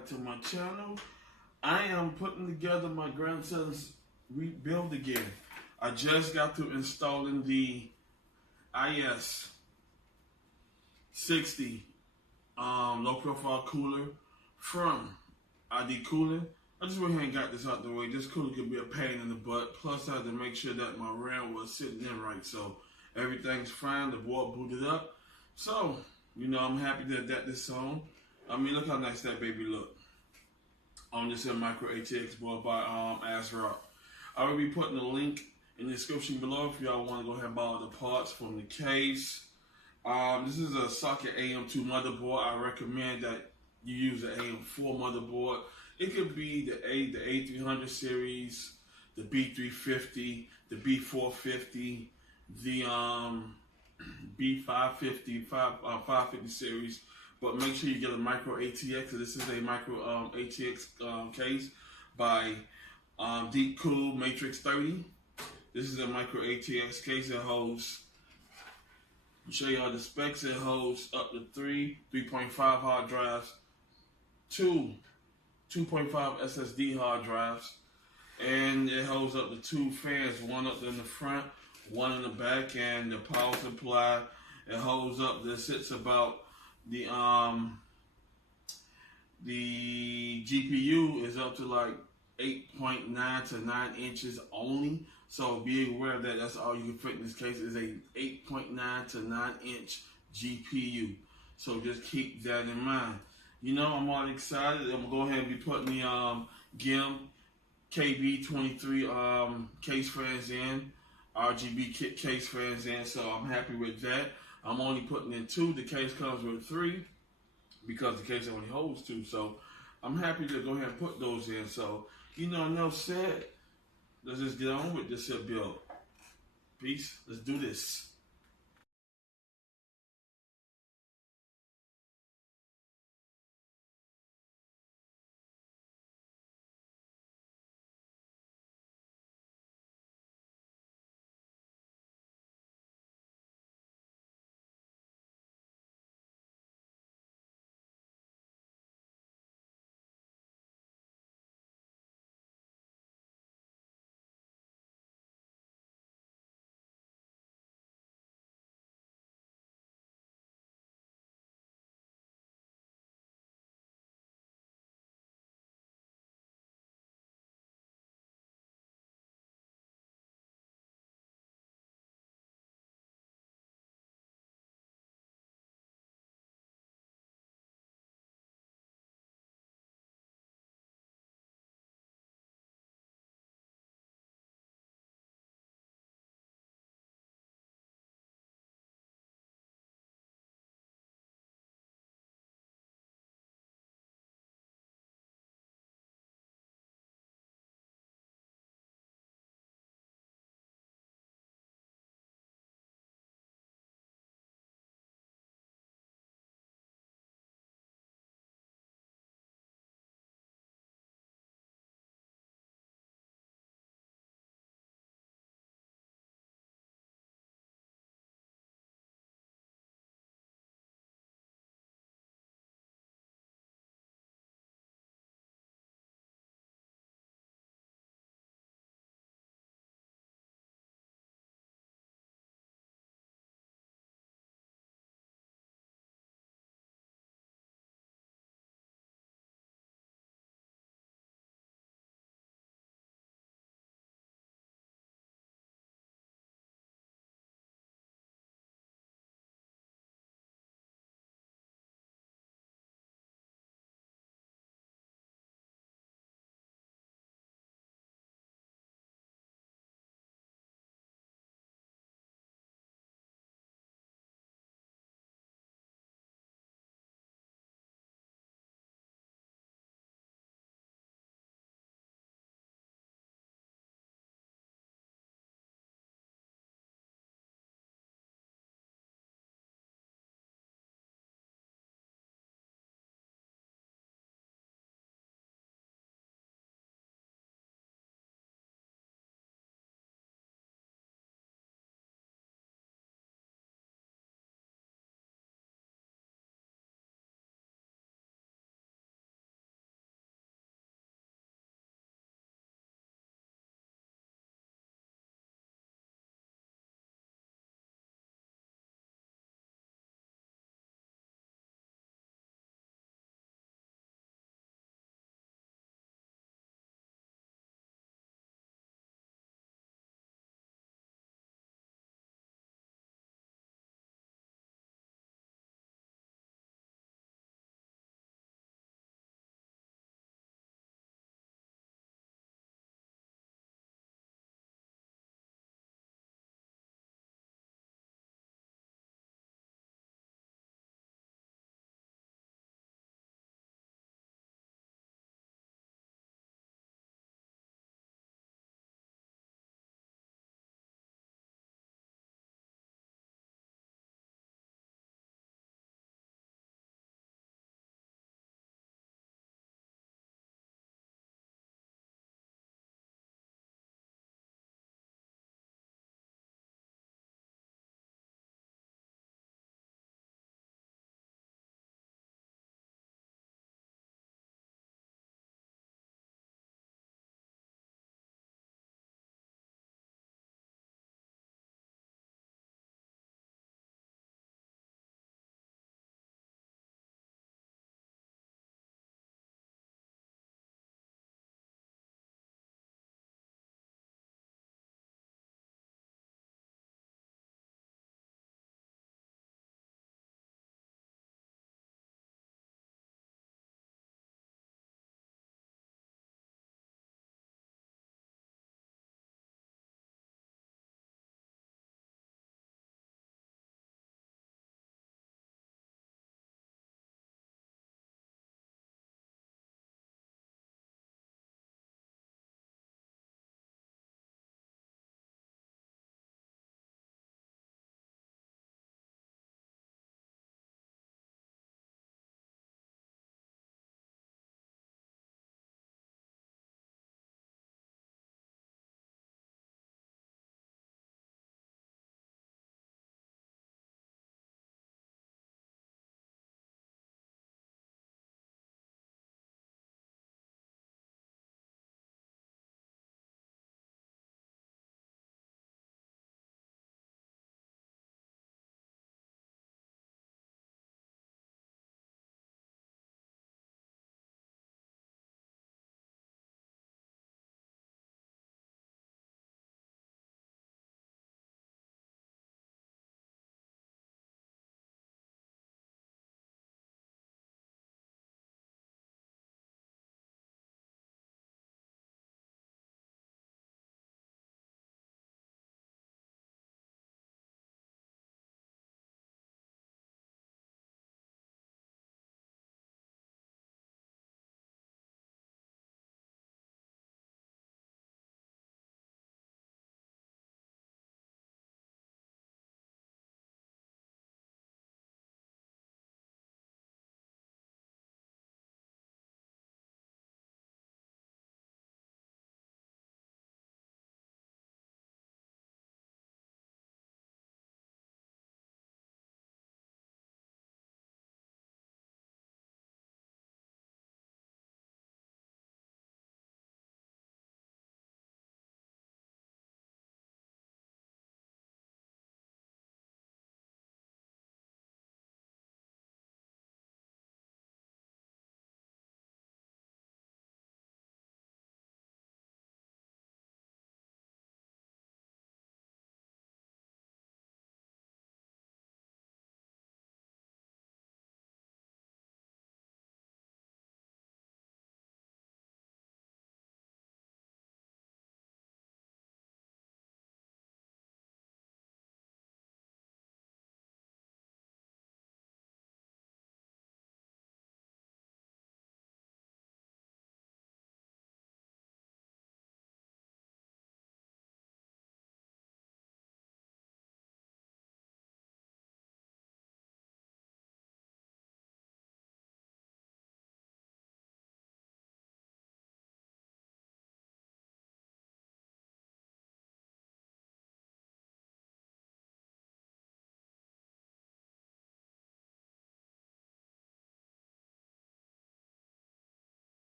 back to my channel. I am putting together my grandson's rebuild again. I just got to installing the IS60 low profile cooler from ID Cooling. I just went ahead and got this out the way. This cooler could be a pain in the butt. Plus I had to make sure that my RAM was sitting in right. So everything's fine. The board booted up. So, you know, I'm happy that this is on. I mean, look how nice that baby look. This is a Micro-ATX board by AresGame. I will be putting a link in the description below if y'all want to go ahead and borrow the parts from the case. This is a socket AM2 motherboard. I recommend that you use an AM4 motherboard. It could be the A300 series, the B350, the B450, the B550, 550 series. But make sure you get a Micro-ATX. This is a Micro-ATX case by DEEPCOOL MATREXX 30. This is a Micro-ATX case that holds, I'll show you all the specs. It holds up to 3.5 hard drives, 2.5 SSD hard drives, and it holds up to 2 fans, one up in the front, one in the back, and the power supply. It holds up. This sits about the GPU is up to like 8.9 to 9 inches only. So be aware of that. That's all you can fit in this case is a 8.9 to 9 inch GPU. So just keep that in mind. You know, I'm all excited. I'm gonna go ahead and be putting the GIM KB-23 case fans in, RGB case fans in. So I'm happy with that. I'm only putting in 2. The case comes with 3 because the case only holds 2. So I'm happy to go ahead and put those in. So, you know, enough said. Let's just get on with this build. Peace. Let's do this.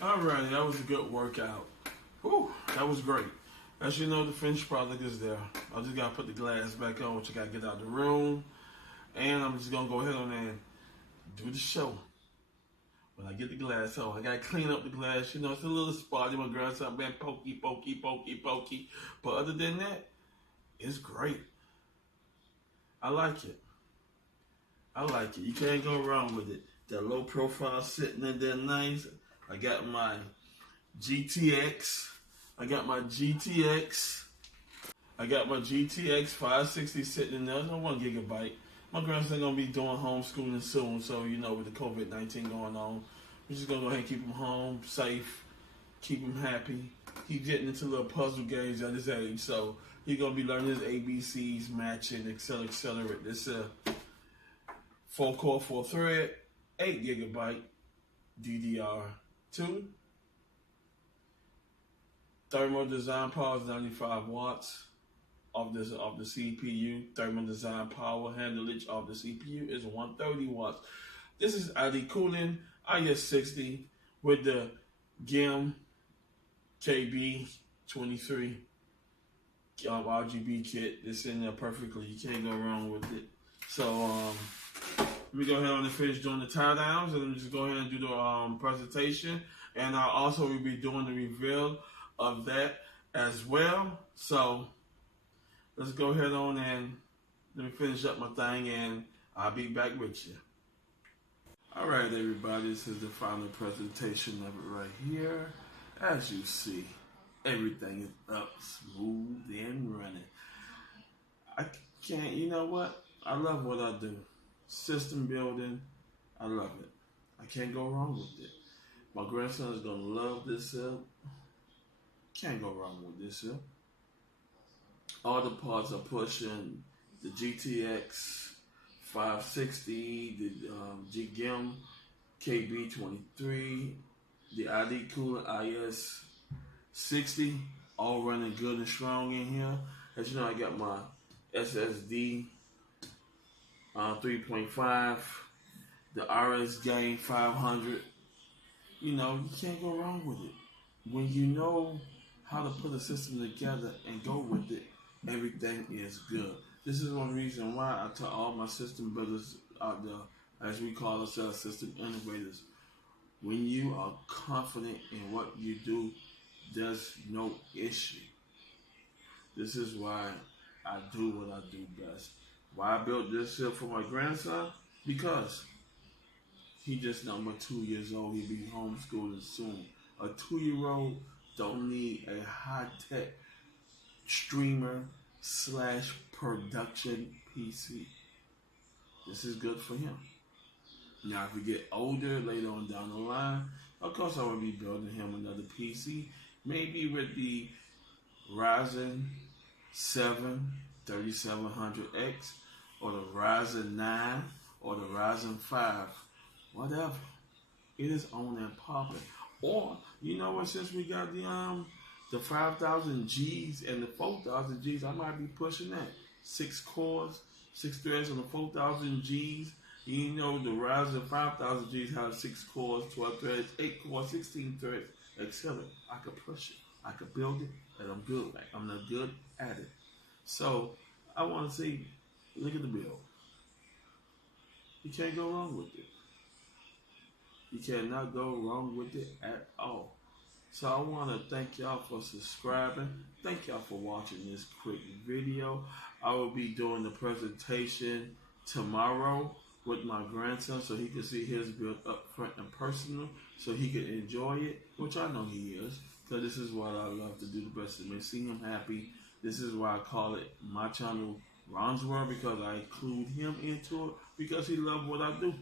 Alrighty, that was a good workout. Whew, that was great. As you know, the finished product is there. I just gotta put the glass back on, which I gotta get out of the room. And I'm just gonna go ahead on and do the show. When I get the glass on, I gotta clean up the glass. You know, it's a little spotty. My grandson been pokey. But other than that, it's great. I like it. You can't go wrong with it. That low profile sitting in there nice. I got my GTX. I got my GTX 560 sitting in there. It's no 1 gigabyte. My grandson gonna be doing homeschooling soon, so you know with the COVID-19 going on, we're just gonna go ahead and keep him home, safe, keep him happy. He's getting into little puzzle games at his age, so he's gonna be learning his ABCs, matching, etc., etc. This 4-core, 4-thread, 8 gigabyte DDR2. Thermal design power is 95 watts of the CPU. Thermal design power handlage of the CPU is 130 watts. This is ID cooling IS60 with the GIM KB-23 RGB kit. It's in there perfectly. You can't go wrong with it. So let me go ahead and finish doing the tie downs, and just go ahead and do the presentation. And I also will be doing the reveal of that as well. So let's go ahead on and let me finish up my thing, and I'll be back with you. All right, everybody, this is the final presentation of it right here. As you see, everything is up, smooth, and running. I can't, you know what? I love what I do. System building, I love it. I can't go wrong with it. My grandson is going to love this up. Can't go wrong with this up. All the parts are pushing the GTX 560, the GIM KB-23, the ID cooler IS60, all running good and strong in here. As you know, I got my SSD 3.5, the AresGame 500. You know, you can't go wrong with it. When you know how to put a system together and go with it, everything is good. This is one reason why I tell all my system builders out there, as we call ourselves, system innovators, when you are confident in what you do, there's no issue. This is why I do what I do best. Why I built this here for my grandson? Because he just number 2 years old. He'll be homeschooling soon. A 2-year-old don't need a high-tech streamer / production PC. This is good for him. Now, if we get older later on down the line, of course I will be building him another PC, maybe with the Ryzen 7 3700X or the Ryzen 9 or the Ryzen 5, whatever. It is on and popping. Or, you know what, since we got the 5000 Gs and the 4000 Gs, I might be pushing that. 6 cores, 6 threads on the 4000 Gs. You know the Ryzen 5000 Gs have 6 cores, 12 threads, 8 cores, 16 threads, etc. I could push it. I could build it, and I'm good. I'm not good at it. So, I want to see, look at the build. You can't go wrong with it. You cannot go wrong with it at all. So I want to thank y'all for subscribing. Thank y'all for watching this quick video. I will be doing the presentation tomorrow with my grandson so he can see his build up front and personal, so he can enjoy it, which I know he is, because this is what I love to do the best of me. See him happy. This is why I call it my channel, Ron's World, because I include him into it, because he loves what I do.